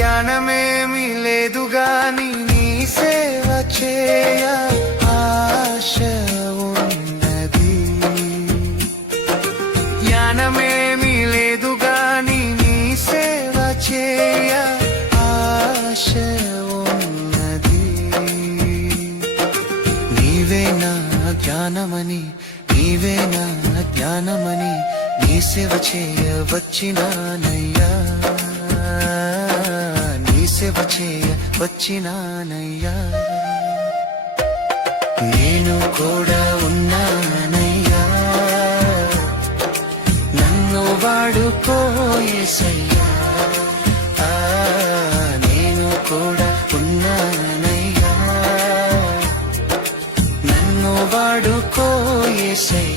జ్ఞానమేమి లేదు గాని నీ సేవ చేయ ఆశ ఉన్నది. జ్ఞానమేమి లేదు గాని నీ సేవ చేయ ఆశ ఉన్నది. నీవే నా జ్ఞానమని, నీవే నా జ్ఞానమని నీ సేవ చేయ వచ్చినానయ్యా, నీ సేవ చేయ వచ్చినానయ్యా. నేను కూడా ఉన్నానయ్యా, నన్ను వాడుకో యేసయ్యా. నేను కూడా ఉన్నానయ్యా, నన్ను వాడుకో యేసయ్యా.